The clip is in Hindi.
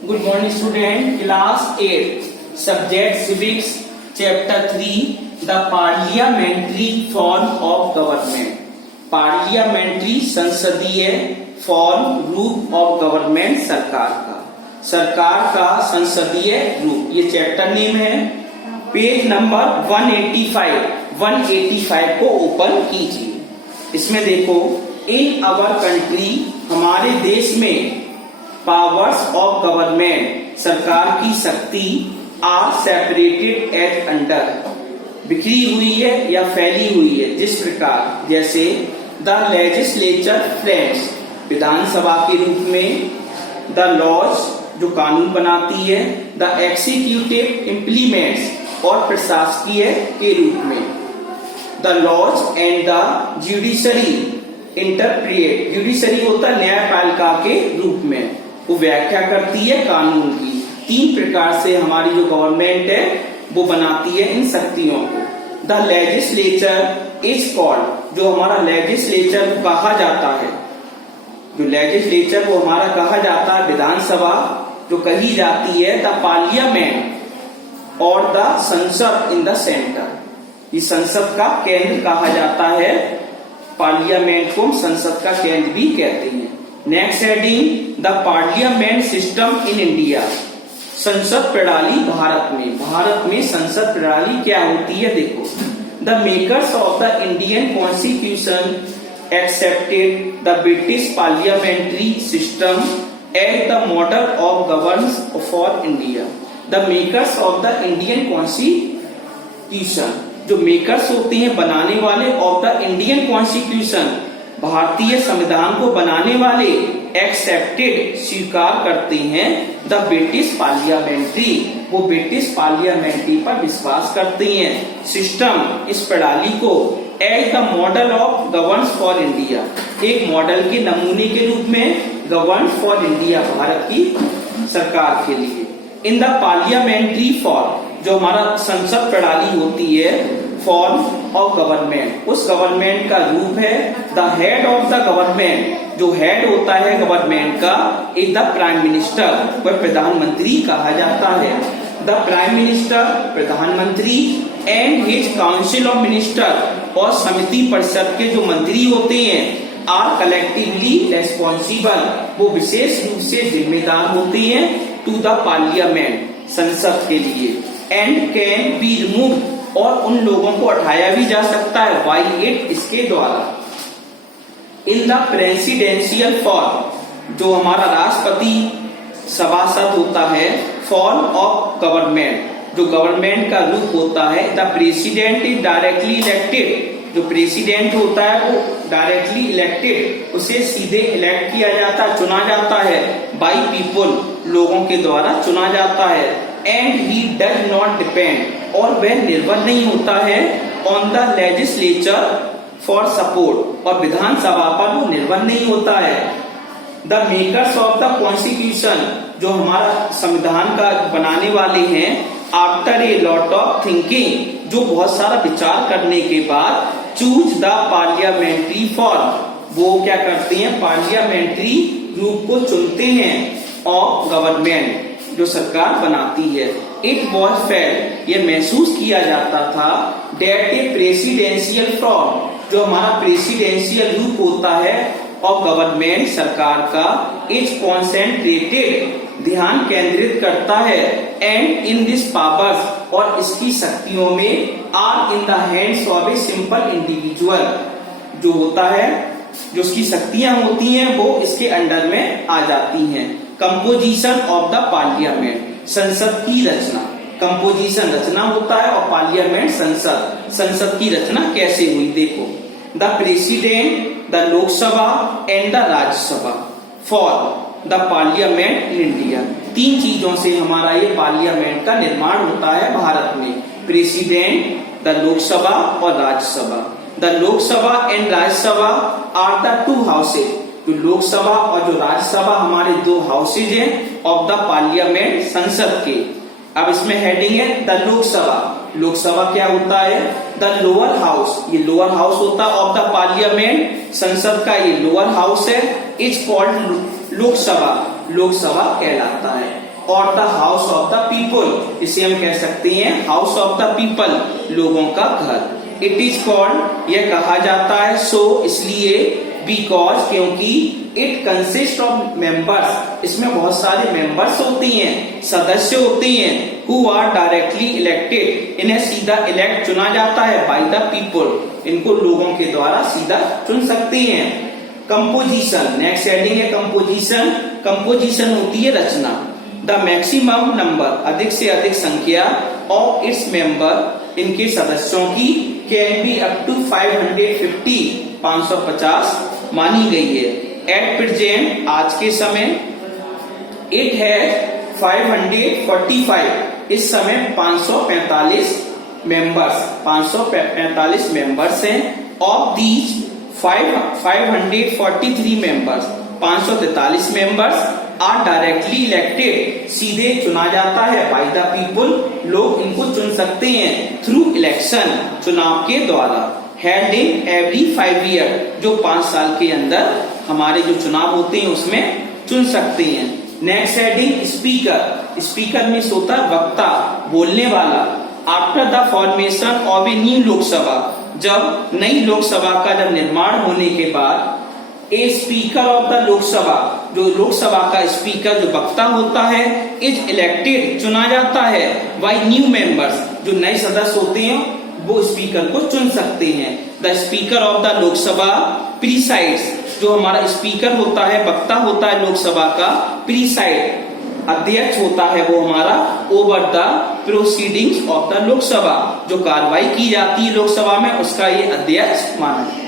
Good morning student, class 8, subject civics, chapter 3, the parliamentary form of government. Parliamentary संसदीय फॉर्म रूप ऑफ गवर्नमेंट सरकार का संसदीय रूप, ये चैप्टर नेम है। पेज नंबर 185 को ओपन कीजिए। इसमें देखो, इन अवर कंट्री, हमारे देश में, पावर्स ऑफ गवर्नमेंट, सरकार की शक्ति, आर सेपरेटेड एट अंडर, बिखरी हुई है या फैली हुई है, जिस प्रकार, जैसे द लेजिस्लेचर फ्रेम्स, विधानसभा के रूप में, द लॉज, जो कानून बनाती है, द एक्सिक्यूटिव इम्प्लीमेंट्स, और प्रशासकीय के रूप में, the laws and the judiciary interpret, judiciary होता है न्यायपालिका के रूप में, वो व्याख्या करती है कानून की। 3 प्रकार से हमारी जो गवर्नमेंट है वो बनाती है इन शक्तियों को। द लेजिस्लेचर इज कॉल्ड, जो हमारा लेजिस्लेचर कहा जाता है, जो लेजिस्लेचर वो हमारा कहा जाता है, विधानसभा जो कही जाती है, द पार्लियामेंट और द संसद इन द सेंटर, ये संसद का केंद्र कहा जाता है। पार्लियामेंट को संसद का केंद्र भी कहते हैं। Next heading, the parliament system in India, संसद प्रणाली भारत में संसद प्रणाली क्या होती है, देखो। The makers of the Indian constitution accepted the British parliamentary system as the model of governance for India. The makers of the Indian constitution, जो मेकर्स होते हैं, बनाने वाले, ऑफ द इंडियन कॉन्स्टिट्यूशन, भारतीय संविधान को बनाने वाले, एक्सेप्टेड, स्वीकार करते हैं, द ब्रिटिश पार्लियामेंट्री, वो ब्रिटिश पार्लियामेंट्री पर विश्वास करते हैं, सिस्टम, इस प्रणाली को, as the model of governance for India, एक मॉडल के नमूने के रूप में, गवर्नेंस फॉर इंडिया, भारत की सरकार के लिए। इन द पार्लियामेंट्री फॉर्म, जो हमारा संसद प्रणाली होती है, फॉर्म ऑफ गवर्नमेंट, उस गवर्नमेंट का रूप है, the head of the government, जो हेड होता है गवर्नमेंट का, इज द प्राइम मिनिस्टर, वह प्रधानमंत्री कहा जाता है। द प्राइम मिनिस्टर, प्रधानमंत्री, and his council of minister, और समिति परिषद के जो मंत्री होते हैं, आर कलेक्टिवली रेस्पॉन्सिबल, वो विशेष रूप से जिम्मेदार होते हैं, टू द पार्लियामेंट, संसद के लिए, एंड कैन बी रिमूव, और उन लोगों को हटाया भी जा सकता है, बाई इट, इसके द्वारा। इन द प्रेसिडेंशियल फॉर्म, जो हमारा राष्ट्रपति सभासद होता है, फॉर्म ऑफ गवर्नमेंट, जो गवर्नमेंट का रूप होता है, the president is directly elected, जो प्रेसिडेंट होता है वो डायरेक्टली इलेक्टेड, उसे सीधे इलेक्ट किया जाता है, चुना जाता है, बाई पीपल, लोगों के द्वारा चुना जाता है, and he does not depend, और वह निर्भर नहीं होता है, on the legislature for support, और विधानसभा पर वो निर्भर नहीं होता है। The makers of the constitution, जो हमारा संविधान का बनाने वाले हैं, after a lot of thinking, जो बहुत सारा विचार करने के बाद, चूज द पार्लियामेंट्री फॉर्म, वो क्या करते हैं, पार्लियामेंट्री रूप को चुनते हैं, ऑफ गवर्नमेंट, जो सरकार बनाती है। इट वॉज फेल्ट, यह महसूस किया जाता था, डेट ए प्रेसिडेंशियल फॉर्म, जो हमारा प्रेसिडेंशियल रूप होता है ऑफ गवर्नमेंट, सरकार का, इज कॉन्सेंट्रेटेड, ध्यान केंद्रित करता है, एंड इन दिस पावर्स, और इसकी शक्तियों में, are in the hands of a simple individual, जो होता है, जो उसकी शक्तियां होती हैं, वो इसके अंडर में आ जाती हैं। कंपोजिशन ऑफ द पार्लियामेंट, संसद की रचना, कंपोजिशन रचना होता है, और पार्लियामेंट संसद की रचना कैसे हुई, देखो। The president, the Lok Sabha and the Rajya Sabha, for the parliament in India, 3 चीजों से हमारा ये पार्लियामेंट का निर्माण होता है भारत में, प्रेसिडेंट, द लोकसभा और Rajya Sabha. The Lok Sabha and Rajya Sabha are the 2 houses, जो लोकसभा और जो राज्यसभा हमारे 2 हाउसेज हैं ऑफ द पार्लियामेंट, संसद के। अब इसमें हेडिंग है द लोकसभा, लोकसभा क्या होता है, द लोअर हाउस, ये लोअर हाउस होता है ऑफ द पार्लियामेंट, संसद का ये लोअर हाउस है, इज कॉल्ड लोकसभा, लोकसभा कहलाता है। और the house of the people, इसे हम कह सकते हैं हाउस ऑफ द पीपल, लोगों का घर। इट इज कॉल्ड, यह कहा जाता है, सो इसलिए, बिकॉज क्योंकि, इट कंसिस्ट ऑफ मेंबर्स, इसमें बहुत सारे मेंबर्स होती हैं, सदस्य होते हैं, हु आर डायरेक्टली इलेक्टेड, इन्हें सीधा इलेक्ट चुना जाता है, बाय द पीपल, इनको लोगों के द्वारा सीधा चुन सकते हैं। कंपोजिशन, नेक्स्ट हेडिंग है कंपोजिशन। कंपोजिशन होती है रचना। द मैक्सिमम नंबर, अधिक से अधिक संख्या, ऑफ इट्स मेंबर, इनके सदस्यों की, कैन बी अप टू 550, 550 मानी गई है। एट प्रेजेंट, आज के समय, इट है 545, इस समय 545 मेंबर्स, 545 मेंबर्स हैं। Of these 543 members, 543 members are directly elected, सीधे चुना जाता है, बाय द पीपल, लोग इनको चुन सकते हैं, थ्रू इलेक्शन, चुनाव के द्वारा, हेल्ड इन एवरी 5 ईयर, जो 5 साल के अंदर हमारे जो चुनाव होते हैं उसमें चुन सकते हैं। Next heading speaker. स्पीकर में होता है वक्ता, बोलने वाला। After the formation of a new Lok Sabha, जब नई लोकसभा का जब निर्माण होने के बाद, a speaker of the Lok Sabha, जो लोकसभा का स्पीकर जो वक्ता होता है, इज इलेक्टेड, चुना जाता है, बाय न्यू मेंबर्स, जो नए सदस्य होते हैं वो स्पीकर को चुन सकते हैं। The speaker of the Lok Sabha presides, जो हमारा स्पीकर होता है, वक्ता होता है लोकसभा का, प्रीसाइड, अध्यक्ष होता है वो हमारा, over the proceedings of the Lok Sabha, जो कार्रवाई की जाती है लोकसभा में उसका ये अध्यक्ष माना जाता है।